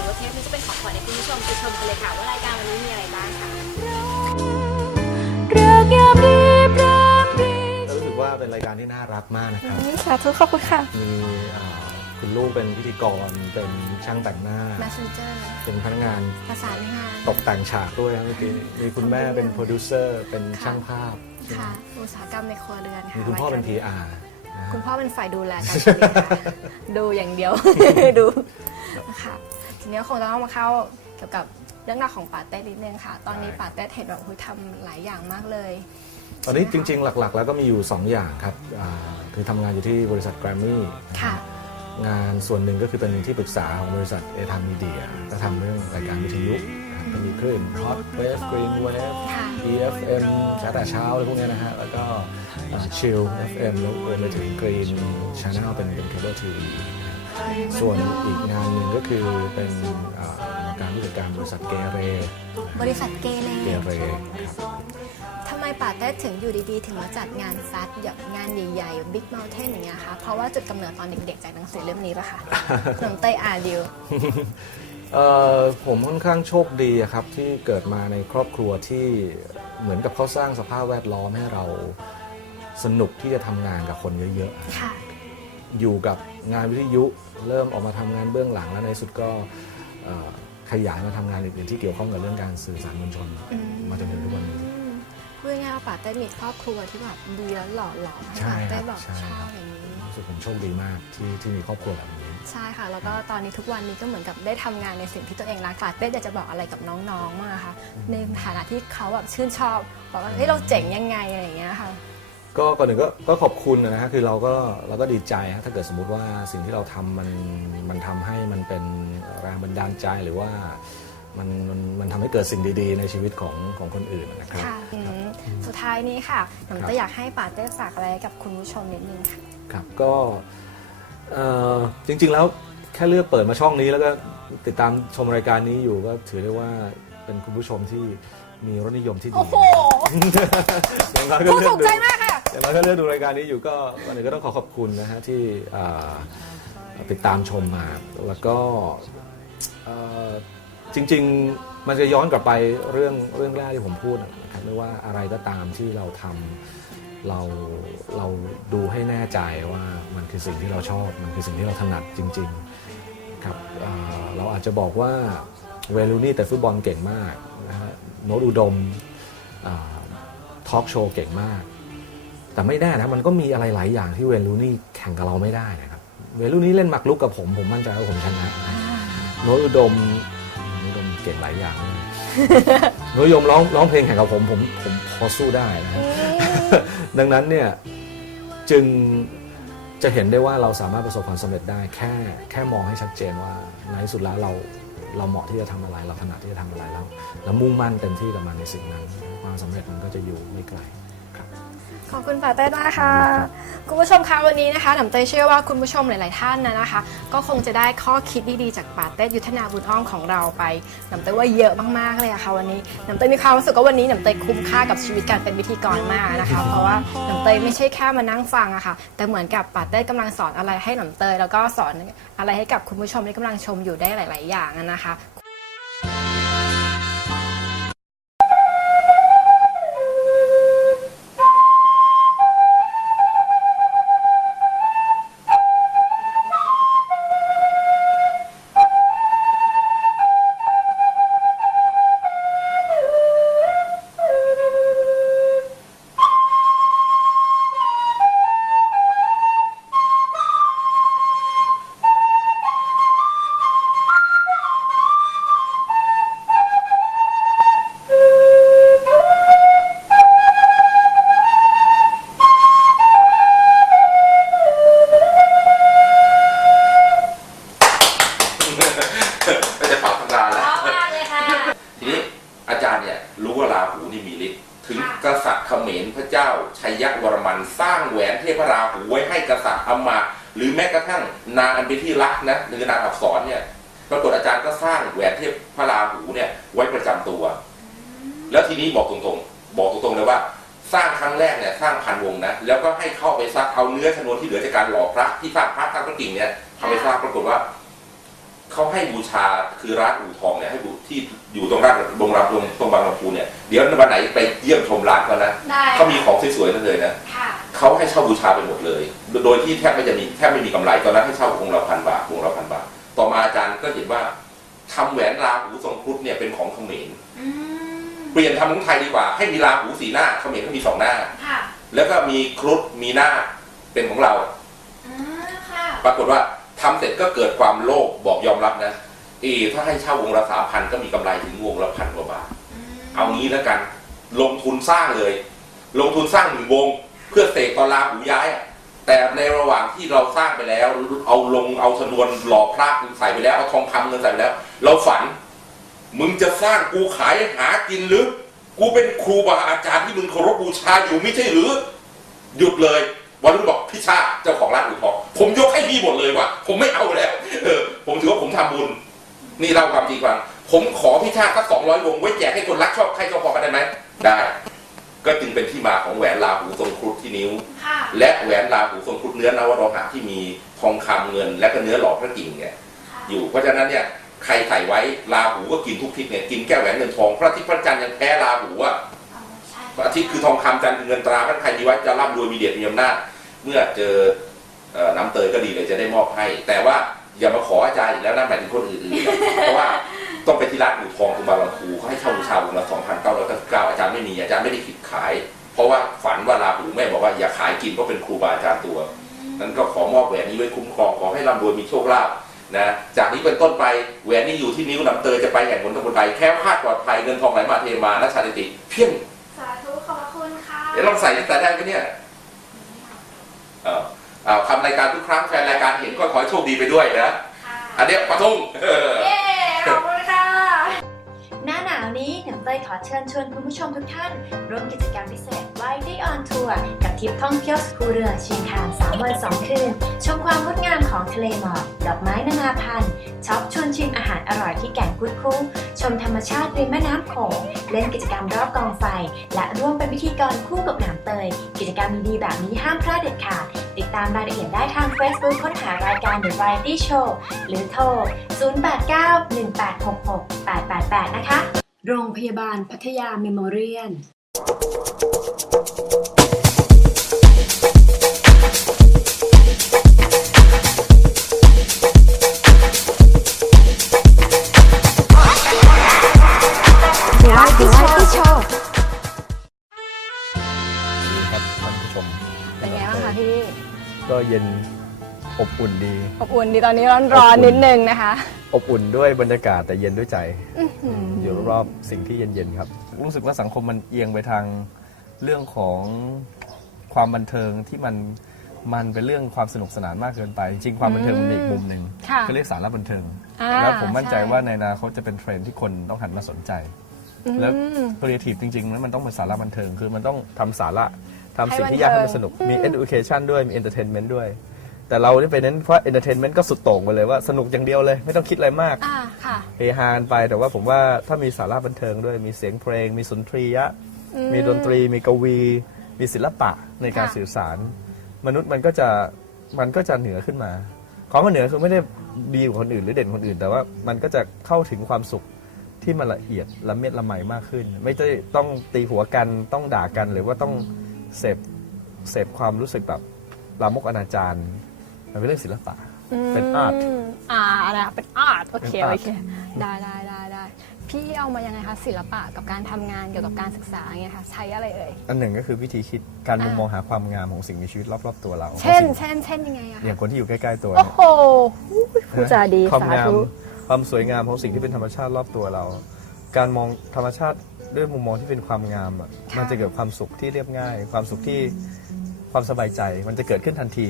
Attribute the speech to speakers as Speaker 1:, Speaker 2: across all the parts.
Speaker 1: ถือว่าเท
Speaker 2: ปนี้จะเป็นข
Speaker 1: อ
Speaker 2: งขวัญให้คุณผู้ชมไปชม
Speaker 1: กันเลยค่ะว่า
Speaker 2: รายการวันนี้
Speaker 1: มีอะไรบ้างค่ะ
Speaker 3: รู้สึกว่าเป็นรายการที่น่ารักมากนะครับ
Speaker 4: นี่สาธุขอบคุณค่ะ
Speaker 3: มีคุณลูกเป็นพิธีกร เป็นช่างแต่งหน้า
Speaker 4: messenger
Speaker 3: เป็นพนักงาน
Speaker 4: ภาษานงาน
Speaker 3: ตกแต่งฉากด้วยครับเมื่อกี้มีคุณแม่เป็นโปรดิวเซอร์เป็นช่างภาพ
Speaker 4: ค่ะ อุตสาหกรรมในครัวเรือนค่ะ
Speaker 3: มีคุณพ่อเป็น
Speaker 4: รายาร
Speaker 3: PR
Speaker 4: คุณพ่อเป็นฝ่ายดูแลการดูอย่างเดียว ดู ทีนี้คงจะต้องมาเข้าเกี่ยวกับเรื่องราวของปาเต้นิดนึงค่ะ ตอนนี้ปาเต้เห็นแบบคุยทำหลายอย่างมากเลย
Speaker 3: ตอนนี้จริง ๆ หลักๆ แล้วก็มีอยู่ 2 อย่างครับอ่าคือทำงานอยู่ที่บริษัทแกรมมี่
Speaker 4: ค่ะ
Speaker 3: งานส่วนหนึ่งก็คือเป็นที่ปรึกษาของบริษัทเอทามมีเดียก็ทำเรื่องรายการวิทยุนะครับก็มีคลื่น Hot Wave Green Wave
Speaker 4: ค่ะ
Speaker 3: EFM ช้าแต่เช้าอะไรพวกเนี้ยนะฮะ แล้วก็ชิล FM แล้วรวมไปถึง Green Channel เป็นเป็นเคเบิลทีวี ส่วนอีกงานหนึ่งก็คือเป็นอ่ากรรมการผู้จัดการบริษัทเกเร
Speaker 4: บริษัทเกเร
Speaker 3: เกเรครับ
Speaker 4: ทำไมปาเต้ถึงอยู่ดีๆ ถึงมาจัดงานซัดแบบงานใหญ่ๆ Big Mountain อย่างเงี้ยคะเพราะว่าจุดกำเนิดตอนเด็กๆจากหนังสือเล่มนี้ป่ะคะหนังเต้ยอ่านดิว
Speaker 3: เอ่อผมค่อนข้างโชคดีอะครับที่เกิดมาในครอบครัวที่เหมือนกับเขาสร้างสภาพแวดล้อมให้เราสนุกที่จะทำงานกับคนเยอะ
Speaker 4: ค่ะ
Speaker 3: ๆ อยู่กับงานวิทยุ เริ่มออกมาทำงานเบื้องหลังแล้วในสุดก็เอ่อขยายมาทำงานอื่นๆที่เกี่ยวข้องกับเรื่องการสื่อสารมวลชน
Speaker 4: อืม
Speaker 3: มาจนถึงทุกวันนี้
Speaker 4: พูดง่ายๆว่าปาเต้มีครอบครัวที่แบบดีแล้วหล่อหลอมให้
Speaker 3: ใช่
Speaker 4: ปา
Speaker 3: ค
Speaker 4: เต้
Speaker 3: รับ
Speaker 4: แบบ
Speaker 3: ใช่
Speaker 4: ชอ
Speaker 3: ครับ บ
Speaker 4: อย่างนี้
Speaker 3: รู้สึกผมโชคดีมากที่ที่มีครอบครัวแบบนี้
Speaker 4: ใช่ค่ะ แล้วก็ตอนนี้ทุกวันนี้ก็เหมือนกับได้ทำงานในสิ่งที่ตัวเองรักปาเต้อยากจะบอกอะไรกับน้องๆมางอะคะในฐานะที่เขาแบบชื่นชอบบอกว่าเฮ้ยเราเจ๋งยังไงอะไรอย่างเงี้ยค่ะ
Speaker 3: ก็ก่อนหนึ่งก็ก็ขอบคุณนะฮะคือเราก็เราก็ดีใจฮะถ้าเกิดสมมุติว่าสิ่งที่เราทำมันมันทำให้มันเป็นแรงบันดาลใจหรือว่ามันมันมันทำให้เกิดสิ่งดีๆ ในชีวิตของของคนอื่นนะครับ
Speaker 4: ค่ะอืมสุดท้ายนี้ค่ะหนู
Speaker 3: ครับ
Speaker 4: จะอยากให้ปาเต้ฝากอะไรกับคุณผู้ชมนิดนึงค่ะ
Speaker 3: ครับก็เอ่อจริงๆแล้วแค่เลือกเปิดมาช่องนี้แล้วก็ติดตามชมรายการนี้อยู่ก็ถือได้ว่าเป็นคุณผู้ชมที่มีรสนิยมที่ดี
Speaker 4: โอ้โห
Speaker 3: อย่างน้อยก็
Speaker 4: พูด
Speaker 3: เลือ
Speaker 4: ถู
Speaker 3: ก
Speaker 4: ก
Speaker 3: ดู
Speaker 4: ใจมากค่ะ
Speaker 3: อย่างน้อยก็เลือกดูรายการนี้อยู่ก็วันนี้ก็ต้องขอขอบคุณนะฮะที่อ่าติดตามชมมาแล้วก็เอ่อจริง ๆ มันจะย้อนกลับไปเรื่องเรื่องแรกที่ผมพูดนะครับไม่ว่าอะไรก็ตามที่เราทำเราเราดูให้แน่ใจว่ามันคือสิ่งที่เราชอบ มันคือสิ่งที่เราถนัดจริง ๆ ครับอ่าเราอาจจะบอกว่าเวลูนี่แต่ฟุตบอลเก่งมากนะฮะโนตอุดมทอล์กโชว์เก่งมาก แต่ไม่แน่นะมันก็มีอะไรหลายอย่างที่เวลูนี่แข่งกับเราไม่ได้นะครับเวลูนี่เล่นหมักลุกกับผมผมมั่นใจว่าผมชนะนะโนตอุดมโนตอุดมเก่งหลายอย่างเลยโนตอุดมร้องร้องเพลงแข่งกับผมผมผมพอสู้ได้นะฮะดังนั้นเนี่ยจึงจะเห็นได้ว่าเราสามารถประสบความสำเร็จได้ แค่แค่มองให้ชัดเจนว่าในที่สุดแล้วเราเราเหมาะที่จะทำอะไรเราถนัดที่จะทำอะไรแล้ว แล้วมุ่งมั่นเต็มที่กับมันในสิ่งนั้น ความสำเร็จมันก็จะอยู่ไม่ไกลครับ
Speaker 4: ขอบคุณปาเต้มากค่ะ คุณผู้ชมคะวันนี้นะคะหนำเต้ยเชื่อว่าคุณผู้ชมหลาย ๆ ท่านนะนะคะ ก็คงจะได้ข้อคิดดี ๆ จากปาเต้ยุทธนาบุญอ้อมของเราไปหนำเต้ยว่าเยอะมาก ๆ เลยอะค่ะวันนี้หนำเต้ยมีความรู้สึกว่าวันนี้หนำเต้ยคุ้มค่ากับชีวิตการเป็นพิธีกรมากนะคะ เพราะว่าหนำเต้ยไม่ใช่แค่มานั่งฟังอะค่ะ แต่เหมือนกับปาเต้กำลังสอนอะไรให้หนำเต้ยแล้วก็สอนอะไรให้กับคุณผู้ชมที่กำลังชมอยู่ได้หลาย ๆ อย่างอะนะคะ
Speaker 5: ชัยยวรมัน สร้างแหวนเทพราหูไว้ให้กษัตริย์อมาหรือแม้กระทั่งนางอันเป็นที่รักนะหรือนางอักษรเนี่ยปรากฏอาจารย์ก็สร้างแหวนเทพพระราหูเนี่ยไว้ประจำตัว แล้วทีนี้บอกตรงๆ บอกตรงๆเลยว่า สร้างครั้งแรกเนี่ยสร้างพันวงนะแล้วก็ให้เข้าไปซักเอาเนื้อชนวนที่เหลือจากการหล่อพระที่สร้างพระสร้างพระกิ่งเนี่ยเอาไปสร้างปรากฏว่า เขาให้บูชาคือร้านอู่ทองเนี่ยให้บูที่อยู่ตรงร้านตรงรามตรงตรงบางลำพูเนี่ยเดี๋ยววันไหนไปเยี่ยมชมร้านเขานะ
Speaker 4: ได้
Speaker 5: เขามีของสวยๆนั่นเลยนะ
Speaker 4: ค่ะ
Speaker 5: เขาให้เช่าบูชาไปหมดเลย โดยที่แทบไม่จะมีแทบไม่มีกำไรตอนนั้นให้เช่าองค์ละพันบาทองค์ละพันบาท ต่อมาอาจารย์ก็เห็นว่าทำแหวนราหูทรงครุฑเนี่ยเป็นของเขมร
Speaker 4: อืม
Speaker 5: เปลี่ยนทำของไทยดีกว่าให้มีราหูสีหน้าเขมรเขามีสองหน้า
Speaker 4: ค่ะ
Speaker 5: แล้วก็มีครุฑมีหน้าเป็นของเรา
Speaker 4: อ่าค่ะ
Speaker 5: ปรากฏว่า ทำเสร็จก็เกิดความโลภบอกยอมรับนะเออถ้าให้เช่าวงละสามพันก็มีกำไรถึงวงละพันกว่าบาท เอางี้แล้วกัน ลงทุนสร้างเลย ลงทุนสร้างหนึ่งวง เพื่อเสกตอนลาหูย้ายอะแต่ในระหว่างที่เราสร้างไปแล้ว เอาลงเอาชนวนหล่อพระใส่ไปแล้วเอาทองคำเงินใส่ไปแล้ว เราฝัน มึงจะสร้างกูขายหากินหรือกูเป็นครูบาอาจารย์ที่มึงเคารพบูชาอยู่ไม่ใช่หรือ หยุดเลยวันรุ่นบอกพี่ชาติเจ้าของร้านอู่ทอง ผมยกให้พี่หมดเลยว่ะผมไม่เอาแล้ว เออ ผมถือว่าผมทำบุญ นี่เล่าความจริงฟังผมขอพี่ชาติสักสองร้อยวงไว้แจกให้คนรักชอบใครชอบพอกันได้ไหมได้ ก็จึงเป็นที่มาของแหวนลาหูทรงครุฑที่นิ้ว
Speaker 4: ค่ะ
Speaker 5: และแหวนลาหูทรงครุฑเนื้อนวโรหะที่มีทองคำเงิน และก็เนื้อหล่อพระกิ่งเนี่ยอยู่เพราะฉะนั้นเนี่ยใครใส่ไว้ลาหูก็กินทุกทิศเนี่ยกินแก้วแหวนเงินทองพระอาทิตย์พระจันทร์ยังแพ้ลาหูอะ
Speaker 4: ใช่
Speaker 5: พระอาทิตย์คือทองคำจันทร์คือเงินตราถ้าใครมีไว้จะร่ำรวยมีเดียดมีอำนาจเมื่อเจอเอ่อ น้ำเตยก็ดีเลยจะได้มอบให้ แต่ว่าอย่ามาขออาจารย์อีกแล้วนะหมายถึงคนอื่นๆเพราะว่าต้องไปที่ร้านอู่ทองตรงบางลำพูเขาให้เช่าบูชาวงละ2,999อาจารย์ไม่มีอาจารย์ไม่ได้คิดขาย เพราะว่าฝันว่าลาหูแม่บอกว่าอย่าขายกินเพราะเป็นครูบาอาจารย์ตัว นั้นก็ขอมอบแหวนนี้ไว้คุ้มครองขอให้ร่ำรวยมีโชคลาภนะจากนี้เป็นต้นไปแหวนนี้อยู่ที่นิ้วน้ำเตยจะไปแห่งผลตะบนใดแค่คลาดปลอดภัยเงินทองไหลมาเทมาและชาติติ เพียง
Speaker 4: สาธุขอบพระคุณค่ะ
Speaker 5: เดี๋ยวลองใส่ตั้งแต่ได้ไหมเนี่ยเออเอา ทำรายการทุกครั้งแฟนรายการเห็นก็ขอให้โชคดีไปด้วยนะ
Speaker 4: ค่ะ
Speaker 5: อันเนี้ยปะทุ่ง อ
Speaker 4: เชิ
Speaker 1: ญชวนคุณผู้ชมทุกท่าน ร่วมกิจกรรมพิเศษ Friday on Tour กับทริปท่องเที่ยวสกูเรือชียงคาน3วัน2คืน ชมความงดงามของทะเลหมอกดอกไม้นานาพันธุ์ช็อปชวนชิมอาหารอร่อยที่แก่งกุดคุ้งชมธรรมชาติริมแม่น้ำโขงเล่นกิจกรรมรอบกองไฟ และร่วมเป็นพิธีกรคู่กับหนามเตย กิจกรรมดีๆแบบนี้ห้ามพลาดเด็ดขาดติดตามรายละเอียดได้ทาง Facebook ค้นหารายการ The Variety Show หรือโทร 0891866888 นะคะ
Speaker 4: โรงพยาบาลพัทยาเมมโมเรียน
Speaker 6: สวัสดีครับท่านผู้ชม
Speaker 4: เป็นไงบ้างคะพี่
Speaker 6: ก็เย็น อบอุ่นดี
Speaker 4: อบอุ่นดีตอนนี้ร้อนๆนิดนึงนะคะ
Speaker 6: อบอุ่นด้วยบรรยากาศแต่เย็นด้วยใจ
Speaker 4: อื้อหือ
Speaker 6: อยู่รอบสิ่งที่เย็นๆครับ รู้สึกว่าสังคมมันเอียงไปทางเรื่องของความบันเทิงที่มันมันเป็นเรื่องความสนุกสนานมากเกินไป จริงๆความบันเทิงมันมีอีกมุมหนึ่ง
Speaker 4: ค่ะ
Speaker 6: เขาเรียกสาระบันเทิง
Speaker 4: อ่า
Speaker 6: แล้วผมมั่นใจ
Speaker 4: ช่
Speaker 6: ว่าในอนาคตจะเป็นเทรนด์ที่คนต้องหันมาสนใจ
Speaker 4: อืม
Speaker 6: แล้วครีเอทีฟจริงๆแล้วมันต้องเป็นสาระบันเทิง คือมันต้องทำสาระทำสิ่ง
Speaker 4: ให้
Speaker 6: ที่ยากให้
Speaker 4: บั
Speaker 6: มันน
Speaker 4: เทิง
Speaker 6: สนุกมี education ด้วยมี entertainment ด้วย แต่เราเนี่ยไปเน้นเพราะ entertainment ก็สุดโต่งไปเลยว่าสนุกอย่างเดียวเลย ไม่ต้องคิดอะไรมาก
Speaker 4: อ่าค่ะ
Speaker 6: เฮฮานไปแต่ว่าผมว่าถ้ามีสาระบันเทิงด้วยมีเสียงเพลง มีสุนทรียะ
Speaker 4: อื
Speaker 6: มีดนตรีมีกวี มีศิลปะในการ
Speaker 4: ค่ะ
Speaker 6: สื่อสาร มนุษย์มันก็จะมันก็จะเหนือขึ้นมาของมันเหนือคือไม่ได้ดีกว่าคนอื่น หรือเด่นกว่าคนอื่น แต่ว่ามันก็จะเข้าถึงความสุขที่มันละเอียดละเมียดละไมมากขึ้น ไม่ได้ต้องตีหัวกันต้องด่ากันหรือว่าต้องเสพเสพความรู้สึกแบบลามกอนาจาร มันเป็นเรื่องศิลปะ เป็น art
Speaker 4: มอ่านะเป็นอาร์ตโอเค
Speaker 6: เป็น art
Speaker 4: โอเคได้ได้ได้ได้พี่เอามายังไงคะศิลปะกับการทำงานเกี่ยวกับการศึกษาอย่างเงี้ยค่ะใช้อะไรเอ่ย
Speaker 6: อันหนึ่งก็คือวิธีคิดการมุม
Speaker 4: อ่าม
Speaker 6: มองหาความงามของสิ่งมีชีวิตรอบๆตัวเรา
Speaker 4: เช่น
Speaker 6: ของสิ่ง
Speaker 4: เช่นเช่นยังไงอะ
Speaker 6: อย่างคนที่อยู่ใกล้ๆตัว
Speaker 4: โอ้
Speaker 6: เนี่ย
Speaker 4: โหผู้จาดี
Speaker 6: ความ
Speaker 4: สางา
Speaker 6: ม
Speaker 4: ธุ
Speaker 6: ความสวยงามของสิ่งที่เป็นธรรมชาติรอบตัวเรา การมองธรรมชาติด้วยมุมมองที่เป็นความงามอะ
Speaker 4: ค่ะ
Speaker 6: มันจะเกิดความสุขที่เรียบง่าย ความสุขที่ความสบายใจ มันจะเกิดขึ้นทันที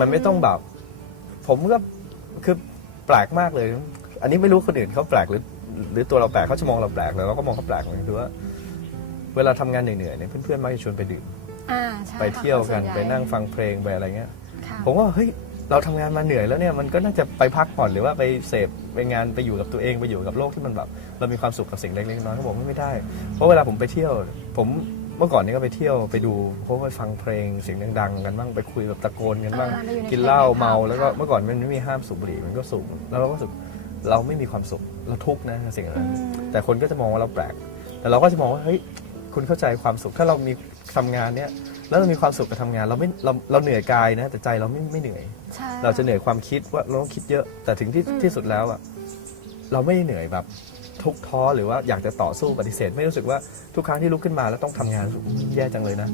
Speaker 6: มันไม่ต้องแบบ ผมก็คือแปลกมากเลย อันนี้ไม่รู้คนอื่นเขาแปลกหรือ หรือตัวเราแปลกเขาจะมองเราแปลกแล้วเราก็มองเขาแปลกเหมือนกันคือว่า เวลาทำงานเหนื่อยๆเนี่ยเพื่อนๆมักจะชวนไปดื่ม
Speaker 4: อ่าใช่
Speaker 6: ไปเที่ยวกัน
Speaker 4: ค่ะ
Speaker 6: ไปนั่งฟังเพลงไปอะไรเงี้ย
Speaker 4: ค่ะ
Speaker 6: ผมว่าเฮ้ยเราทำงานมาเหนื่อยแล้วเนี่ยมันก็น่าจะไปพักผ่อนหรือว่าไปเสพไปงานไปอยู่กับตัวเองไปอยู่กับโลกที่มันแบบเรามีความสุขกับสิ่งเล็กๆน้อยๆเขาบอกว่าไม่ได้ เพราะเวลาผมไปเที่ยว ผม เมื่อก่อนนี้ก็ไปเที่ยวไปดูเพราะว่าฟังเพลงเสียงดังๆกันบ้างไปคุยแบบตะโกนกันบ้าง
Speaker 4: อ่าไปอยู่ใน
Speaker 6: กินเหล้า
Speaker 4: เพลง
Speaker 6: เมาแล้วก็
Speaker 4: ค่ะ
Speaker 6: เมื่อก่อนมันไม่มีห้ามสูบบุหรี่มันก็สูบแล้วเราก็รู้สึกเราไม่มีความสุขเราทุกข์นะสิ่งนั้น
Speaker 4: อืม
Speaker 6: แต่คนก็จะมองว่าเราแปลก แต่เราก็จะมองว่าเฮ้ยคุณเข้าใจความสุขถ้าเรามีทำงานเนี้ยแล้วเรามีความสุขกับทำงานเราไม่เราเราเหนื่อยกายนะ แต่ใจเราไม่ไม่เหนื่อย
Speaker 4: ใช่
Speaker 6: เราจะเหนื่อยความคิดว่าเราต้องคิดเยอะ แต่ถึงที่
Speaker 4: อืม
Speaker 6: ที่สุดแล้วอะเราไม่เหนื่อยแบบ ทุกข์ท้อหรือว่าอยากจะต่อสู้ปฏิเสธ ไม่รู้สึกว่าทุกครั้งที่ลุกขึ้นมาแล้วต้องทำงานอืมแย่จังเลยนะ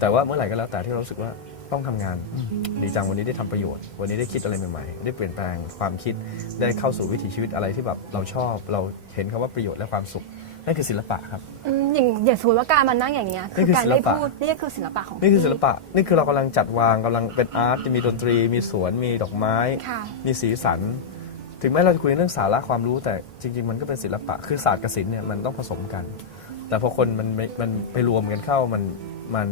Speaker 6: แต่ว่าเมื่อไหร่ก็แล้วแต่ที่เรารู้สึกว่าต้องทำงานอืมดีจังวันนี้ได้ทำประโยชน์ วันนี้ได้คิดอะไรใหม่ๆ ได้เปลี่ยนแปลงความคิดได้เข้าสู่วิถีชีวิตอะไรที่แบบเราชอบ เราเห็นคำว่าประโยชน์และความสุขนั่นคือศิลปะครับ
Speaker 4: อืมอย่างอย่างสมมติว่าการมานั่งอย่างเงี้ย
Speaker 6: นี่
Speaker 4: คือ
Speaker 6: คือ
Speaker 4: การได้
Speaker 6: ศิลปะ
Speaker 4: พูดนี่คือศิลปะของ
Speaker 6: นี่คือศิล
Speaker 4: พี่
Speaker 6: ปะนี่คือเรากำลังจัดวางกำลังเป็นอาร์ตมีดนตรี มีสวนมีดอกไม้
Speaker 4: ค่ะ
Speaker 6: มีสีสัน ถึงแม้เราจะคุยเรื่องสาระความรู้แต่จริง ๆ มันก็เป็นศิลปะ คือศาสตร์กับศิลป์เนี่ยมันต้องผสมกัน แต่พอคนมันไม่มันไปรวมกันเข้ามันมัน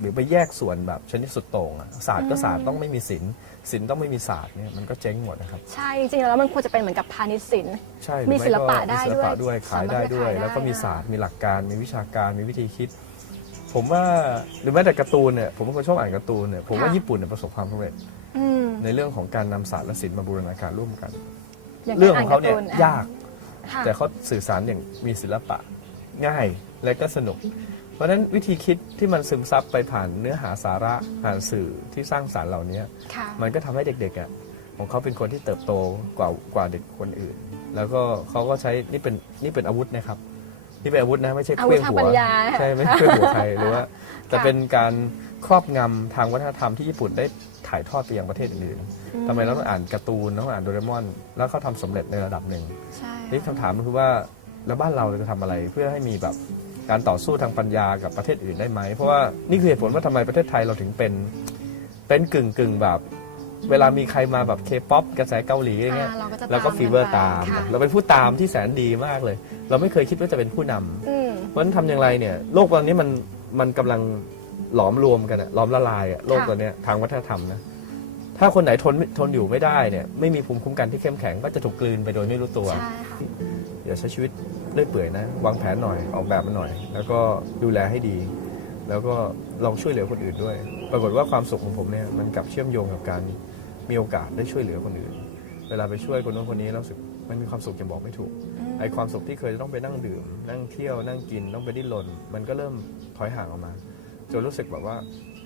Speaker 6: หรือไปแยกส่วนแบบชนิดสุดโต่งอะศาสตร์ก็ศาสตร์ต้องไม่มีศิลป์ศิลป์ต้องไม่มีศาสตร์เนี่ยมันก็เจ๊งหมดนะครับ
Speaker 4: ใช่จริงๆแล้วมันควรจะเป็นเหมือนกับพาณิชย์ศิลป์
Speaker 6: ใช่
Speaker 4: มี
Speaker 6: หรือ
Speaker 4: ศิลปะ
Speaker 6: ก็
Speaker 4: ได้
Speaker 6: มีศิลปะ
Speaker 4: ด้
Speaker 6: ด้
Speaker 4: ว
Speaker 6: วยยขายได้ด้วย
Speaker 4: สามารถขายได้
Speaker 6: แล้วก็มี
Speaker 4: นะ
Speaker 6: ศาสตร์มีหลักการ มีวิชาการมีวิธีคิด ผมว่าหรือแม้แต่การ์ตูนเนี่ยผมเป็นคนชอบอ่านการ์ตูนเนี่ยผมว่า
Speaker 4: ค่ะ
Speaker 6: ญี่ปุ่นเนี่ยประสบความสำเร็จ
Speaker 4: อืม
Speaker 6: ในเรื่องของการนำศาสตร์และศิลป์มาบูรณาการร่วมกัน
Speaker 4: ย่
Speaker 6: เรื่องของเขาเนี่ย
Speaker 4: กรตูะ
Speaker 6: ยาก
Speaker 4: ค่ะ
Speaker 6: แต่เขาสื่อสารอย่างมีศิลปะง่ายและก็สนุก เพราะฉะนั้นวิธีคิดที่มันซึมซับไปผ่านเนื้อหาสาระผ่านสื่อที่สร้างสารรค์เหล่านี้
Speaker 4: ค่ะ
Speaker 6: มันก็ทำให้เด็กๆอะของเขาเป็นคนที่เติบโตกว่ากว่าเด็กคนอื่น แล้วก็เขาก็ใช้นี่เป็นนี่เป็นอาวุธนะครับนี่เป็นอาวุธนะไม่ใช่
Speaker 4: อา
Speaker 6: เค
Speaker 4: วุธ
Speaker 6: รื่อง
Speaker 4: ทาง
Speaker 6: หัว
Speaker 4: ปัญญา
Speaker 6: ใช่ไม่ใช่เครื่องหัวใครหรือว่าแต่เป็นการครอบงำทางวัฒนธรรมที่ญี่ปุ่นได้ ถ่ายทอดไปยังประเทศอื่นๆทำไมเราต้องอ่านการ์ตูนต้องอ่านโดเรมอน แล้วเขาทำสำเร็จในระดับหนึ่ง
Speaker 4: ใช่
Speaker 6: นี่คำถามมันคือว่าแล้วบ้านเราจะทำอะไรเพื่อให้มีแบบการต่อสู้ทางปัญญากับประเทศอื่นได้ไหม เพราะว่านี่คือเหตุผลว่าทำไมประเทศไทยเราถึงเป็น เป็นกึ่งกึ่งๆแบบ เวลามีใครมาแบบเคป๊อปกระแสเกาหลีอย่างเงี้ย
Speaker 4: อ่าเราก็จะ
Speaker 6: เราก็
Speaker 4: ตาม
Speaker 6: ฟีเวอร์ตาม
Speaker 4: ค่ะ
Speaker 6: เราเป็นผู้ตามที่แสนดีมากเลย เราไม่เคยคิดว่าจะเป็นผู้นำ
Speaker 4: อืม
Speaker 6: เพราะฉะนั้นทำอย่างไรเนี่ยโลกตอนนี้มันมันกำลัง หลอมรวมกันอะหลอมละลายอะโลกตอนเนี้ยทางวัฒนธรรมนะถ้าคนไหนทนทนอยู่ไม่ได้เนี่ยไม่มีภูมิคุ้มกันที่เข้มแข็งก็จะถูกกลืนไปโดยไม่รู้ตัว
Speaker 4: ใช่ค่ะ
Speaker 6: อย่าใช้ชีวิตเลื่อยเปื่อยนะ วางแผนหน่อยออกแบบมันหน่อย แล้วก็ดูแลให้ดี แล้วก็ลองช่วยเหลือคนอื่นด้วย ปรากฏว่าความสุขของผมเนี่ยมันกลับเชื่อมโยงกับการมีโอกาสได้ช่วยเหลือคนอื่น เวลาไปช่วยคนโน้นคนนี้แล้วรู้สึกมันมีความสุขยังบอกไม่ถูก ไอความสุขที่เคยจะต้องไปนั่งดื่ม นั่งเที่ยวนั่งกินต้องไปดิ้นรนมันก็เริ่มถอยห่างออกมา จนรู้สึกแบบว่า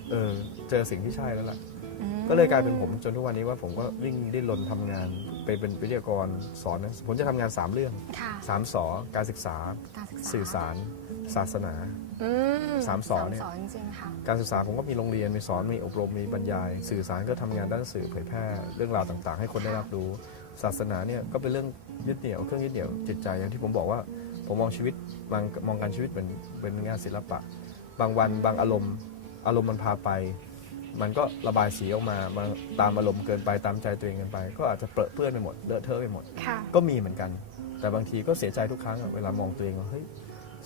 Speaker 6: เออ เจอสิ่งที่ใช่แล้วล่ะ ก็เลยกลายเป็นผมจนทุกวันนี้ว่าผมก็วิ่งดิ้นรนทำงานไปเป็นวิทยากรสอนนะผมจะทำงาน 3 เรื่อง
Speaker 4: ค่ะ
Speaker 6: 3สอการศึกษา
Speaker 4: การศึกษา
Speaker 6: สื่อสาร ศาสนา
Speaker 4: อืม
Speaker 6: สามสอนเนี่ย
Speaker 4: สามสอนจริงๆค่ะ
Speaker 6: การศึกษาผมก็มีโรงเรียนมีสอนมีอบรมมีบรรยาย สื่อสารก็ทำงานด้านสื่อเผยแพร่เรื่องราวต่าง ๆ ให้คนได้รับรู้ ศาสนาเนี่ยก็เป็นเรื่องยึดเหนี่ยวเครื่องยึดเหนี่ยวจิตใจอย่างที่ผมบอกว่าผมมองชีวิตบางมองการชีวิตเป็นเป็นงานศิลปะ บางวันบางอารมณ์อารมณ์มันพาไป มันก็ระบายสีออกมาบางตามอารมณ์เกินไปตามใจตัวเองเกินไป ก็อาจจะเปรอะเปื้อนไปหมดเลอะเทอะไปหมด
Speaker 4: ค่ะ
Speaker 6: ก็มีเหมือนกัน แต่บางทีก็เสียใจทุกครั้งอะเวลามองตัวเองว่าเฮ้ย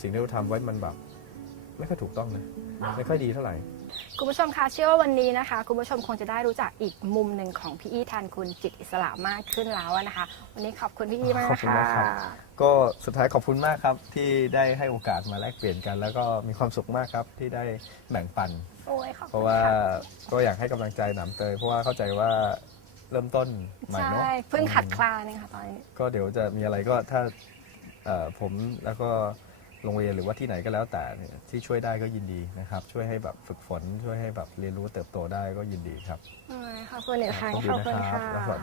Speaker 6: สิ่งที่เราทำไว้มันแบบไม่ค่อยถูกต้องนะไม่ค่อยดีเท่าไหร่
Speaker 4: คุณผู้ชมคะเชื่อว่าวันนี้นะคะ คุณผู้ชมคงจะได้รู้จักอีกมุมหนึ่งของพี่อี้แทนคุณจิตอิสระมากขึ้นแล้วนะคะ วันนี้ขอบคุณพี่อี้มาก
Speaker 6: ขอบคุณ
Speaker 4: ค่ะ
Speaker 6: มากครับ ก็สุดท้ายขอบคุณมากครับ ที่ได้ให้โอกาสมาแลกเปลี่ยนกัน แล้วก็มีความสุขมากครับที่ได้แบ่งปัน
Speaker 4: โอ้ยขอบ
Speaker 6: เพ
Speaker 4: คุณ
Speaker 6: ราะว่า
Speaker 4: ค่
Speaker 6: ก็อยากให้กำลังใจหนำเตยเพราะว่าเข้าใจว่าเริ่มต้นใหม่เนาะ
Speaker 4: ใช่เพิ่งขัดคลานเองค่ะตอนนี้
Speaker 6: ก็เดี๋ยวจะมีอะไรก็ถ้าเอ่อผมแล้วก็โรงเรียนหรือว่าที่ไหนก็แล้วแต่เนี่ยที่ช่วยได้ก็ยินดีนะครับ ช่วยให้แบบฝึกฝน ช่วยให้แบบเรียนรู้เติบโตได้ก็ยินดีครับ
Speaker 4: โอ้ยขอบคุณอีกครั้ง
Speaker 6: ขอบ
Speaker 4: ขอบ
Speaker 6: คุ
Speaker 4: คุณ
Speaker 6: ณนะครั
Speaker 4: ค่ะ
Speaker 6: บแล้วสวัสดี